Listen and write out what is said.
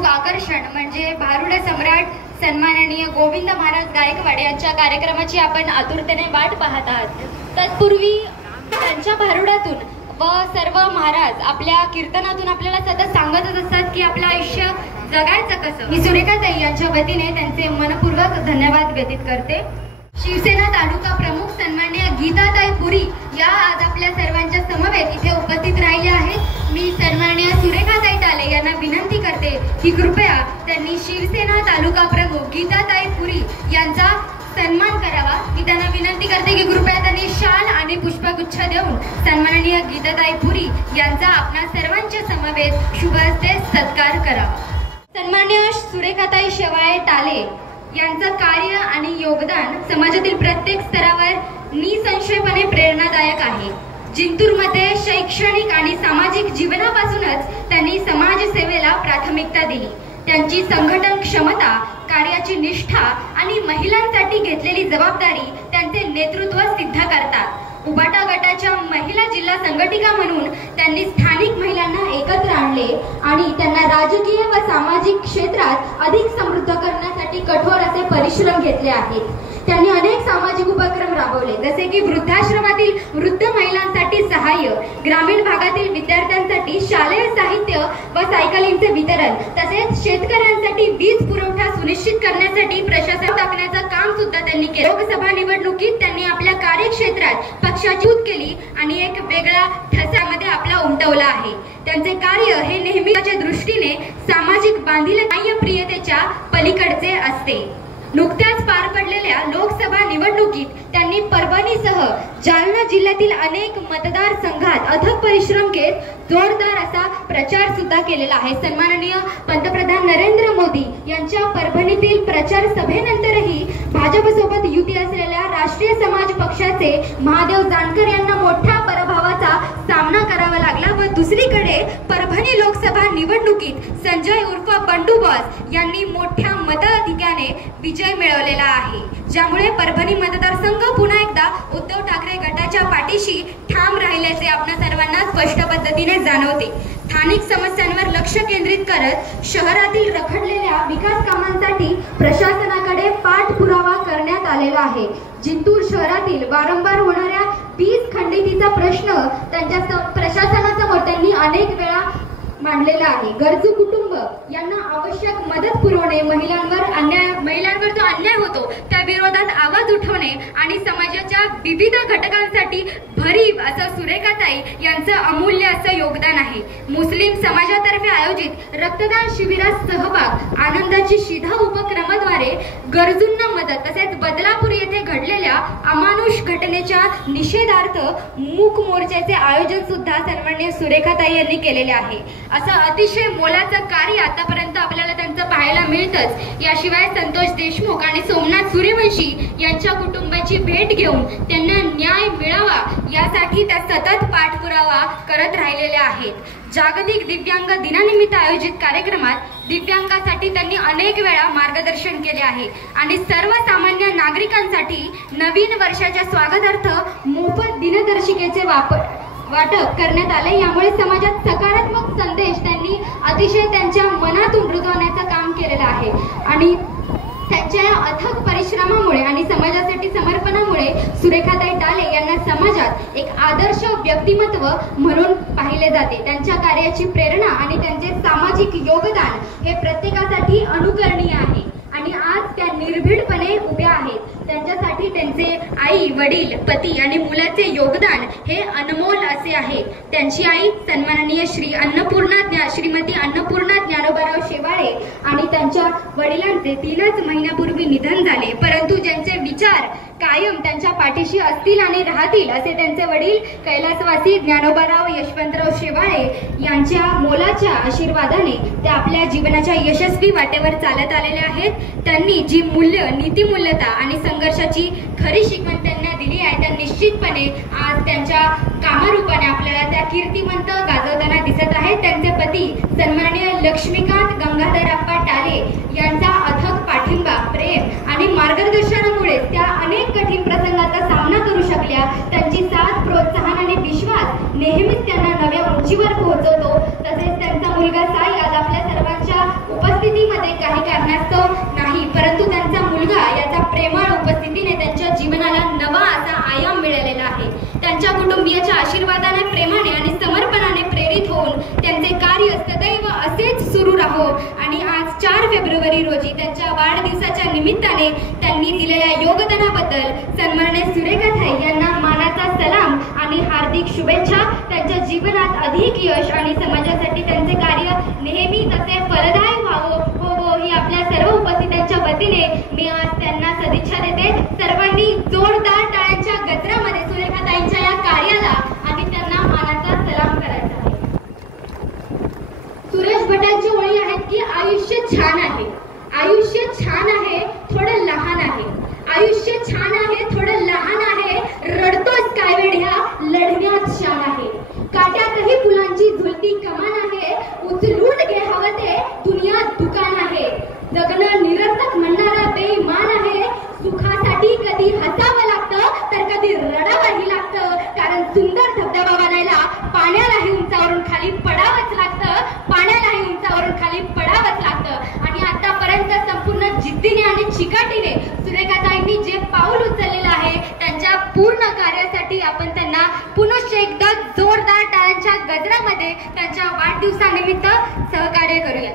प्रमुख आकर्षण म्हणजे भारुड सम्राट सन्माननीय गोविंद महाराज गायकवाड यांच्या कार्यक्रमाची आपण आतुरतेने वाट पाहत आहात। तत्पूर्वी त्यांच्या भारुडातून व सर्व महाराज आपल्या कीर्तनातून आपल्याला सतत सांगतच असतात की आपलं आयुष्य जगायचं कसं। मी सुरेखाताई यांच्या वतीने त्यांचे मनपूर्वक धन्यवाद व्यतीत करते। शिवसेना तालुका प्रमुख सन्माननीय गीताताई पुरी या आज आपल्या सर्वांच्या समवेत इथे उपस्थित राहिल्या आहेत। मी सन्माननीय सुरेखाताई टाले यांना विनंती करते की कृपया त्यांनी शिवसेना तालुका प्रमुख गीताताई पुरी यांचा सन्मान करावा। मी त्यांना विनंती करते की कृपया त्यांनी शाल आणि पुष्पगुच्छ देऊन सन्माननीय गीताताई पुरी यांचा आपल्या सर्वांच्या समवेत शुभ हस्ते सत्कार करावा। सन्माननीय सुरेखाताई शेवाळे टाले यांचं कार्य आणि योगदान समाजातील प्रत्येक स्तरावर निसंशयपणे प्रेरणादायक आहे। जिंतूरमध्ये शैक्षणिक आणि सामाजिक जीवनापासूनच त्यांनी समाजसेवेला प्राथमिकता दिली। त्यांची संघटन क्षमता, कार्याची निष्ठा आणि महिलांसाठी घेतलेली जबाबदारी त्यांचे नेतृत्व सिद्ध करतात। उबाटा गटाच्या महिला जिल्हा संघटिका म्हणून त्यांनी स्थानिक महिलांना एकत्र आणले आणि त्यांना राजकीय व सामाजिक क्षेत्रात अधिक समृद्ध करण्यासाठी कठोर असे परिश्रम घेतले आहेत। त्यांनी अनेक सामाजिक उपक्रम राबवले, जसे की वृद्धाश्रमातील वृद्ध महिलांसाठी सहाय्य, ग्रामीण भागातील विद्यार्थ्यांसाठी शालेय साहित्य व सायकलींचे वितरण, तसेच शेतकऱ्यांसाठी वीज पुरवठा सुनिश्चित करण्यासाठी प्रशासन टाकण्याचं काम सुद्धा त्यांनी केले। लोकसभा निवडणुकीत त्यांनी आपल्या कार्यक्षेत्रात पक्षाची युती केली आणि एक वेगळा ठसामध्ये आपला उमटवला आहे। त्यांचे कार्य हे नेहमीच्या दृष्टीने सामाजिक बांधिलकीच्या पलीकडचे असते। नुकत्याच पार पडलेल्या लोकसभा निवडणुकीत त्यांनी परभणीसह जालना जिल्ह्यातील अनेक मतदारसंघात अथक परिश्रम घेत जोरदार असा प्रचार सुद्धा केलेला आहे। सन्माननीय पंतप्रधान नरेंद्र मोदी यांच्या परभणीतील प्रचार सभेनंतरही भाजपसोबत युती असलेल्या राष्ट्रीय समाज पक्षाचे महादेव जानकर यांना मोठ्या पराभवाचा सामना करावा लागला व दुसरीकडे परभणी लोकसभा निवडणुकीत संजय उर्फ बंडू बॉस यांनी मोठ्या मताधिक्याने विजय मिळवलेला आहे, ज्यामुळे परभणी मतदारसंघ पुन्हा एकदा उद्धव ठाकरे गटाच्या पाठीशी ठाम राहिल्याचे आपल्या सर्वांना स्पष्ट पद्धतीने जाणवते। स्थानिक समस्यांवर लक्ष केंद्रित करत शहरातील रखडलेल्या विकास कामांसाठी प्रशासनाकडे पाठपुरावा करण्यात आलेला आहे। जिंतूर शहरातील वारंवार होणाऱ्या वीज खंडितीचा प्रश्न त्यांच्या प्रशासनासमोर त्यांनी अनेक वेळा मांडलेला आहे। गरजू कुटुंब यांना आवश्यक मदत पुरवणे, महिलांवर जो अन्याय होतो त्या विरोधात आवाज उठवणे आणि समाजाच्या विविध घटकांसाठी भरीव असं सुरेखाताई यांचं अमूल्य असं योगदान आहे। मुस्लिम समाजातर्फे आयोजित रक्तदान शिबिरात सहभाग, आनंदाची शिधा उपक्रमाद्वारे गरजूंना मदत, तसेच बदलापूर येथे घडलेल्या अमानुष घटनेच्या निषेधार्थ मूक मोर्चाचे आयोजन सुद्धा सन्माननीय सुरेखाताई यांनी केलेले आहे। असं अतिशय मोलाचं कार्य आतापर्यंत आपल्याला त्यांचं पाहायला मिळतच। याशिवाय संतोष देशमुख आणि सोमनाथ सूर्यवंशी यांच्या कुटुंबाची भेट घेऊन त्यांना न्याय मिळावा यासाठी त्या सतत पाठपुरावा करत राहिलेल्या आहेत। जागतिक दिव्यांग दिनानिमित्त आयोजित कार्यक्रमात दिव्यांगासाठी त्यांनी अनेक वेळा मार्गदर्शन केले आहे आणि सर्वसामान्य नागरिकांसाठी नवीन वर्षाच्या स्वागतार्थ मोफत दिनदर्शिकेचे वाटप करण्यात आले। यामुळे समाजात सकारात्मक संदेश त्यांनी अतिशय त्यांच्या मनातून रुजवण्याचं काम केलेलं आहे आणि त्यांच्या अथक परिश्रमामुळे आणि समाजासाठी समर्पणामुळे सुरेखाताई टाले यांना समाजात एक आदर्श व्यक्तिमत्व म्हणून पाहिले जाते। त्यांच्या कार्याची प्रेरणा आणि त्यांचे सामाजिक योगदान हे प्रत्येकासाठी अनुकरणीय आहे आणि आज त्या निर्भीडपणे उभ्या आहेत। त्यांच्यासाठी त्यांचे आई, वडील, पती आणि मुलाचे योगदान हे अनमोल असे आहे। त्यांची आई सन्माननीय श्रीमती अन्नपूर्णा ज्ञानोबाराव शेवाळे आणि त्यांच्या वडिलांचे 3च महिन्यापूर्वी निधन झाले, परंतु ज्यांचे विचार कायम त्यांच्या पाठीशी असतील आणि राहतील असे त्यांचे वडील कैलासवासी ज्ञानोबाराव यशवंतराव शेवाळे यांच्या मोलाच्या आशीर्वादाने ते आपल्या जीवनाच्या यशस्वी वाटेवर चालत आलेले आहेत। त्यांनी जी मूल्य, नीतिमूल्यता आणि संघर्षाची खरी शिकवण त्यांना दिली आहे त्या निश्चितपणे आज त्यांच्या कामारूपाने आपल्याला त्या कीर्तिमंत गाजवताना दिसत आहेत। त्यांचे पती सन्माननीय लक्ष्मीकांत गंगाधरप्पा टाले यांचा अथक पाठिंबा, प्रेम आणि मार्गदर्शनामुळे त्या अनेक कठीण प्रसंगाचा सामना करू शकल्या। त्यांची साथ, प्रोत्साहन आणि विश्वास नेहमीच त्यांना नव्या उंचीवर पोहोचवतो। तसेच त्यांचा मुलगा साई आज आपल्या सर्वांच्या उपस्थितीत फेब्रुवारी रोजी त्यांच्या वाढदिवसाच्या निमित्ताने त्यांनी दिलेल्या योगदानाबद्दल सन्माननीय सुरेखाताई यांना मानाचा सलाम आणि हार्दिक शुभेच्छा. त्यांच्या जीवनात अधिक यश आणि समाजासाठी त्यांचे कार्य नेहमी तसे फलदायी व्हावं ही आपल्या सर्व उपस्थितांच्या वतीने मी आज त्यांना सदिच्छा देते. सर्वांनी जोरदार टाळ्यांच्या गजरामध्ये सुरेखाताईंच्या या कार्याला आणि त्यांना मानाचा सलाम करायचा आहे. सुरेश भटांची ओळी आहेत की आयुष्य छान आहे, आयुष्य छान आहे, थोडं लहान आहे, आयुष्य छान आहे, थोडं लहान आहे, रडतोस काय वेड्या, लढण्यात शान आहे, काट्यातही फुलांची झुलती कमान आहे, उचलून घे हवं ते दुनियात दुकान आहे, जगणं निरर्थक म्हणणारा बेईमान आहे, सुखासाठी कधी हसावं लागतं तर कधी रडावंही लागतं, कारण सुंदर धबधबा बनायला पाण्यालाही उंचावरून खाली पडावंच लागतं, पाण्यालाही उंचावरून खाली पडावंच लागतं. आणि आतापर्यंत संपूर्ण जिद्दीने आणि चिकाटीने सुरेखाताईंनी जे पाऊल उचललेलं आहे त्यांच्या पूर्ण कार्यासाठी आपण त्यांना पुनश्च एकदा जोरदार टाळ्यांच्या गजरामध्ये त्यांच्या वाढदिवसानिमित्त सहकार्य करूया.